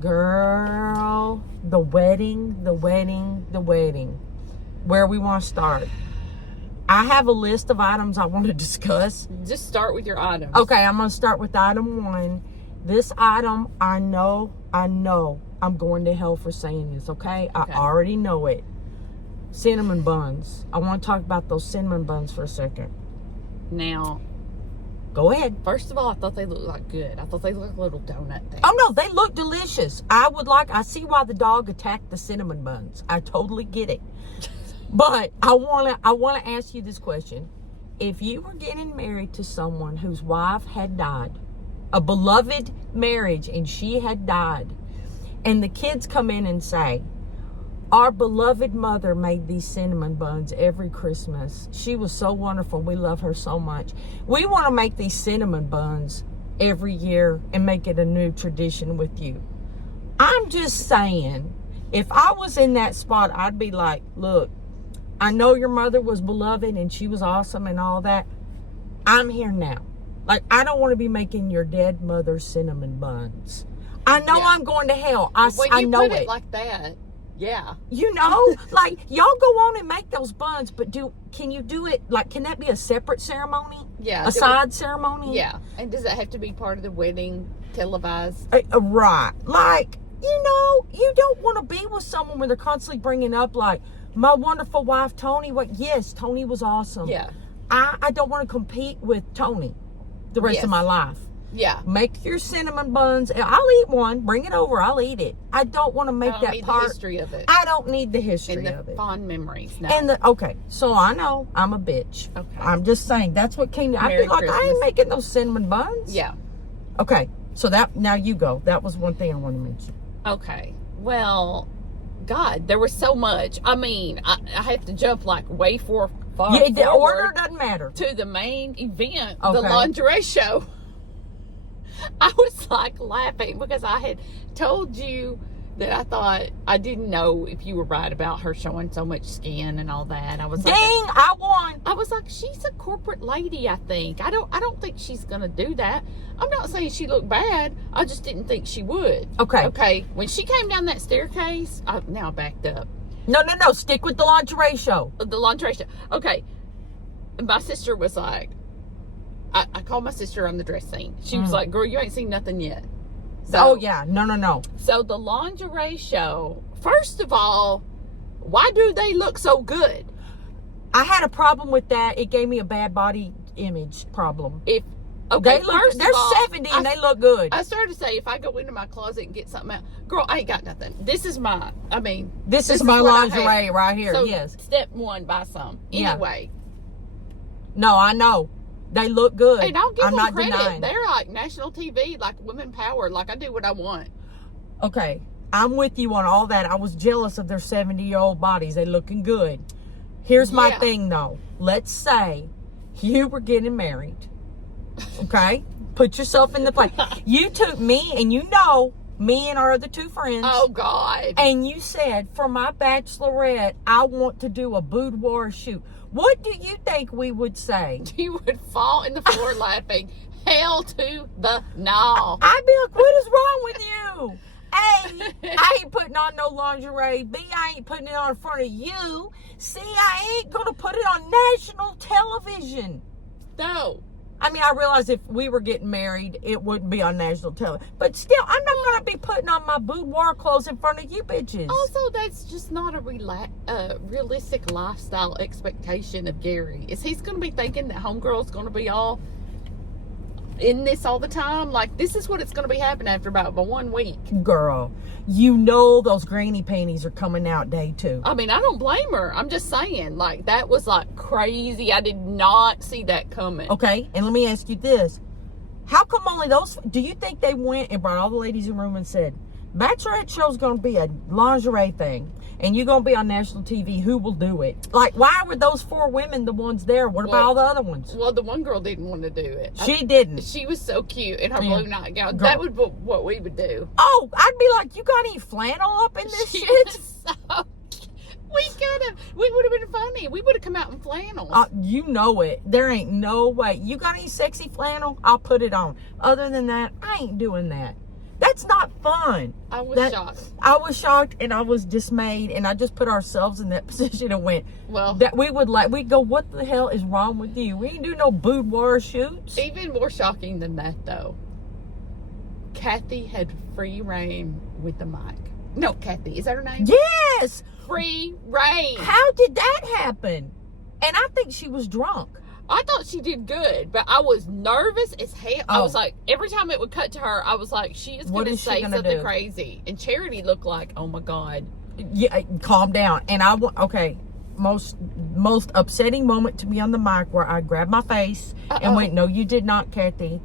Girl, the wedding. Where we want to start? I have a list of items I want to discuss. Just start with your items. Okay, I'm going to start with item 1. This item, I know I'm going to hell for saying this, okay? I already know it. Cinnamon buns. I want to talk about those cinnamon buns for a second. Now, go ahead. First of all, I thought they looked like good. I thought they looked like little donut things. Oh, no, they look delicious. I see why the dog attacked the cinnamon buns. I totally get it. But I want to ask you this question. If you were getting married to someone whose wife had died, a beloved marriage, and she had died, and the kids come in and say, our beloved mother made these cinnamon buns every Christmas. She was so wonderful. We love her so much. We want to make these cinnamon buns every year and make it a new tradition with you. I'm just saying, if I was in that spot, I'd be like, look, I know your mother was beloved and she was awesome and all that. I'm here now. Like, I don't want to be making your dead mother's cinnamon buns. I know I'm going to hell. I know it. When you put it like that, yeah. You know, like, y'all go on and make those buns, but can you do it, like, can that be a separate ceremony? Yeah. A side ceremony? Yeah. And does that have to be part of the wedding, televised? Right. Like, you know, you don't want to be with someone where they're constantly bringing up, like, my wonderful wife, Tony. Yes, Tony was awesome. Yeah. I don't want to compete with Tony the rest of my life. Yeah. Make your cinnamon buns. I'll eat one. Bring it over. I'll eat it. I don't want to make that part. The history of it. I don't need the history and of the it. Fond memories. No. And so I know I'm a bitch. Okay. I'm just saying that's what came to. I Merry feel like Christmas. I ain't making those cinnamon buns. Yeah. Okay. So now you go. That was one thing I want to mention. Okay. Well, God, there was so much. I mean, I have to jump like way far Yeah, the forward order doesn't matter. to the main event, Okay. the lingerie show. I was like laughing because I had told you that I didn't know if you were right about her showing so much skin and all that. I was Dang, like, I won. I was like, she's a corporate lady, I think. I don't think she's gonna do that. I'm not saying she looked bad. I just didn't think she would. Okay. When she came down that staircase, now I backed up. No. Stick with the lingerie show. The lingerie show. Okay. My sister was like, I called my sister on the dress scene. She was like, girl, you ain't seen nothing yet. So, No. So the lingerie show, first of all, why do they look so good? I had a problem with that. It gave me a bad body image problem. They're 70 and they look good. I started to say, if I go into my closet and get something out, girl, I ain't got nothing. This is my lingerie right here. So yes. Step 1, buy some. Anyway. No, I know. They look good. And I'll give I'm them not credit. denying. They're like national TV, like women power. Like I do what I want. Okay. I'm with you on all that. I was jealous of their 70-year-old bodies. They looking good. Here's my thing, though. Let's say you were getting married. Okay? Put yourself in the place. You took me, and me and our other 2 friends. Oh, God. And you said, for my bachelorette, I want to do a boudoir shoot. What do you think we would say? You would fall in the floor laughing. Hell to the no. I'd be like, what is wrong with you? A, I ain't putting on no lingerie. B, I ain't putting it on in front of you. C, I ain't going to put it on national television. No. I mean, I realize if we were getting married, it wouldn't be on national television. But still, I'm not going to be putting on my boudoir clothes in front of you bitches. Also, that's just not a realistic lifestyle expectation of Gary. Is he's going to be thinking that homegirl's going to be all in this all the time? Like, this is what it's going to be happening after about 1 week. Girl, you know those granny panties are coming out day 2. I mean, I don't blame her. I'm just saying, like, that was like crazy. I did not see that coming. Okay, and let me ask you this. How come only those, do you think they went and brought all the ladies in the room and said, Bachelorette show's going to be a lingerie thing, and you're going to be on national TV. Who will do it? Like, why were those 4 women the ones there? What about all the other ones? Well, the one girl didn't want to do it. She didn't. She was so cute in her blue nightgown. That would be what we would do. Oh, I'd be like, you got any flannel up in this She shit? was so cute. We would have been funny. We would have come out in flannels. You know it. There ain't no way. You got any sexy flannel? I'll put it on. Other than that, I ain't doing that. That's not fun. I was shocked. I was shocked and I was dismayed, and I just put ourselves in that position and went, well, that we'd go, what the hell is wrong with you? We ain't do no boudoir shoots. Even more shocking than that, though, Kathy had free reign with the mic. No, Kathy, is that her name? Yes. Free reign. How did that happen? And I think she was drunk. I thought she did good, but I was nervous as hell. I was like, every time it would cut to her, I was like, she is going to say something crazy. And Charity looked like, oh my God. Yeah, calm down. And okay, most upsetting moment to me on the mic where I grabbed my face and went, no, you did not, Kathy.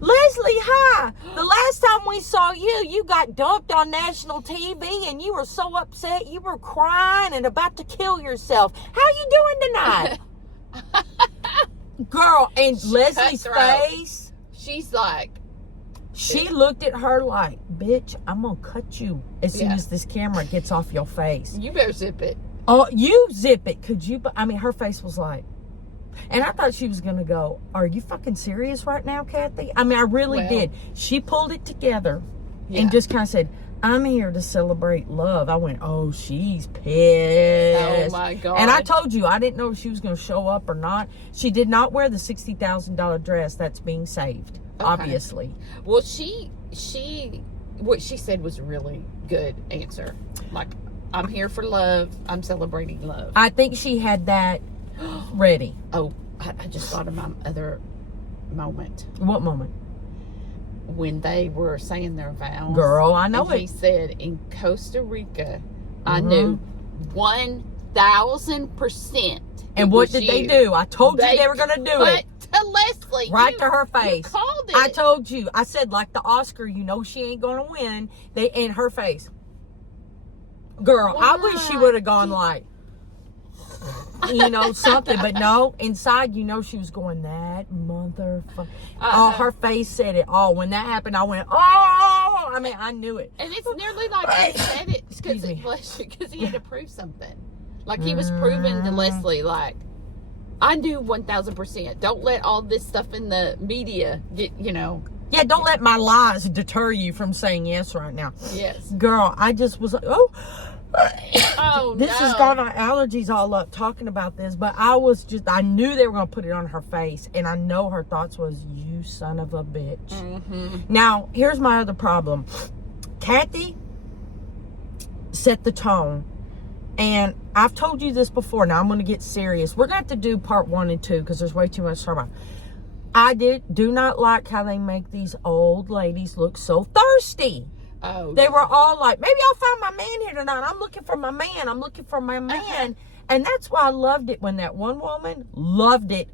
Leslie, hi. The last time we saw you, you got dumped on national TV and you were so upset. You were crying and about to kill yourself. How you doing tonight? Girl, and Leslie's face. She's like. She looked at her like, bitch, I'm going to cut you as soon as this camera gets off your face. You better zip it. Oh, you zip it. Could you? I mean, her face was like. And I thought she was going to go, are you fucking serious right now, Kathy? I mean, I really did. She pulled it together and just kind of said, I'm here to celebrate love. I went, oh, she's pissed. Oh, my God. And I told you, I didn't know if she was going to show up or not. She did not wear the $60,000 dress that's being saved, obviously. Well, what she said was a really good answer. Like, I'm here for love. I'm celebrating love. I think she had that ready. Oh, I just thought of my other moment. What moment? When they were saying their vows. Girl, I know and he said, in Costa Rica, I knew 1,000%. And what did they do? I told you they were going to do it. To Leslie. Right to her face. You called it. I told you. I said, like the Oscar, you know she ain't going to win. They in her face. Girl, I wish she would have gone like, you know, something. But no, inside, you know, she was going, that motherfucker. Oh, her face said it all. When that happened, I went, oh, I mean, I knew it. And it's nearly like he said it because he had to prove something. Like he was proving to Leslie, like, I knew 1,000%. Don't let all this stuff in the media get, you know. Yeah, don't let my lies deter you from saying yes right now. Yes. Girl, I just was like, oh. This no. has got my allergies all up talking about this, but I knew they were going to put it on her face, and I know her thoughts was, you son of a bitch. Mm-hmm. Now, here's my other problem. Kathy set the tone, and I've told you this before. Now I'm going to get serious. We're going to have to do part 1 and 2 because there's way too much to talk about. I do not like how they make these old ladies look so thirsty. Oh, they were all like, maybe I'll find my man here tonight. I'm looking for my man. I'm looking for my man. And that's why I loved it when that one woman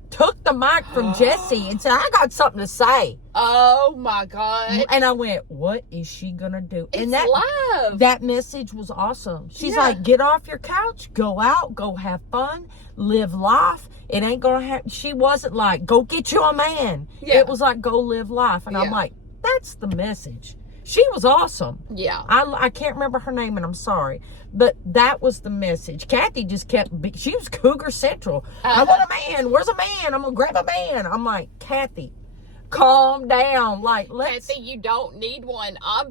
took the mic from Jesse and said, I got something to say. Oh, my God. And I went, what is she going to do? It's and that love. That message was awesome. She's like, get off your couch, go out, go have fun, live life. It ain't going to happen. She wasn't like, go get you a man. Yeah. It was like, go live life. And I'm like, that's the message. She was awesome. Yeah. I can't remember her name, and I'm sorry. But that was the message. Kathy just she was Cougar Central. I want a man. Where's a man? I'm going to grab a man. I'm like, Kathy, calm down. Like, Kathy, you don't need one. You're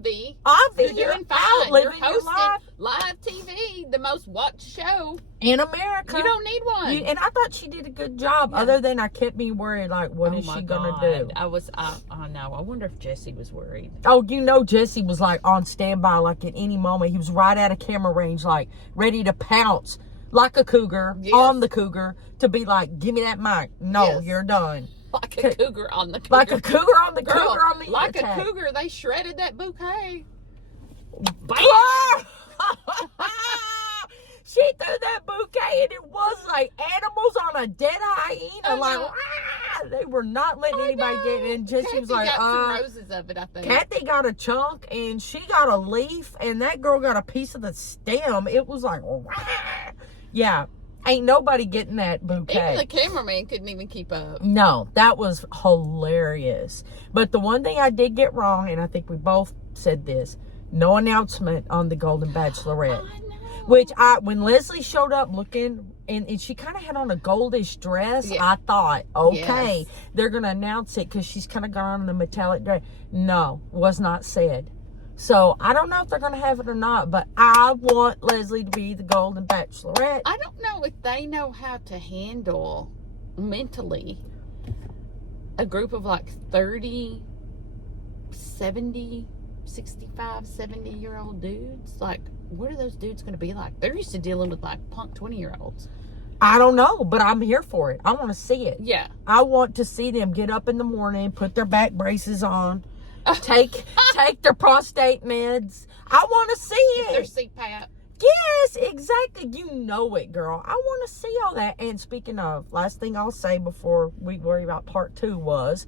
doing fine. You're hosting live TV, the most watched show in America. You don't need one. And I thought she did a good job. Other than I kept me worried, like, what is she going to do? I know. I wonder if Jesse was worried. Oh, you know, Jesse was like on standby, like at any moment. He was right out of camera range, like ready to pounce like a cougar on the cougar to be like, give me that mic. No, you're done. Like a cougar on the cougar. Like a cougar on the cougar on the Like a cougar, they shredded that bouquet. Bam! She threw that bouquet and it was like animals on a dead hyena. Like, they were not letting anybody get in. Jesse was like, got some roses of it, I think. Kathy got a chunk and she got a leaf and that girl got a piece of the stem. It was like, yeah. Ain't nobody getting that bouquet. Even the cameraman couldn't even keep up. No, that was hilarious. But the one thing I did get wrong, and I think we both said this, no announcement on the Golden Bachelorette. I know. Which when Leslie showed up looking, and she kind of had on a goldish dress, I thought, okay, they're going to announce it because she's kind of got on the metallic dress. No, was not said. So I don't know if they're going to have it or not, but I want Leslie to be the golden bachelorette. I don't know if they know how to handle mentally a group of like 30, 70, 65, 70-year-old dudes. Like, what are those dudes going to be like? They're used to dealing with like punk 20-year-olds. I don't know, but I'm here for it. I want to see it. Yeah. I want to see them get up in the morning, put their back braces on, take their prostate meds. I want to see it. Their CPAP. Yes, exactly. You know it, girl. I want to see all that. And speaking of, last thing I'll say before we worry about part 2 was,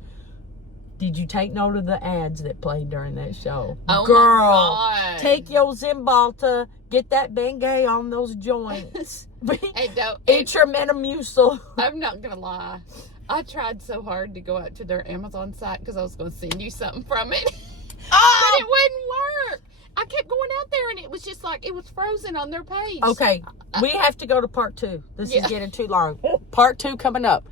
did you take note of the ads that played during that show? Oh, girl, my God. take your Zymbalta, get that Bengay on those joints. Eat your Metamucil. I'm not going to lie. I tried so hard to go out to their Amazon site because I was going to send you something from it. Oh! But it wouldn't work. I kept going out there and it was just like, it was frozen on their page. Okay, we have to go to part 2. This Yeah. is getting too long. Part 2 coming up.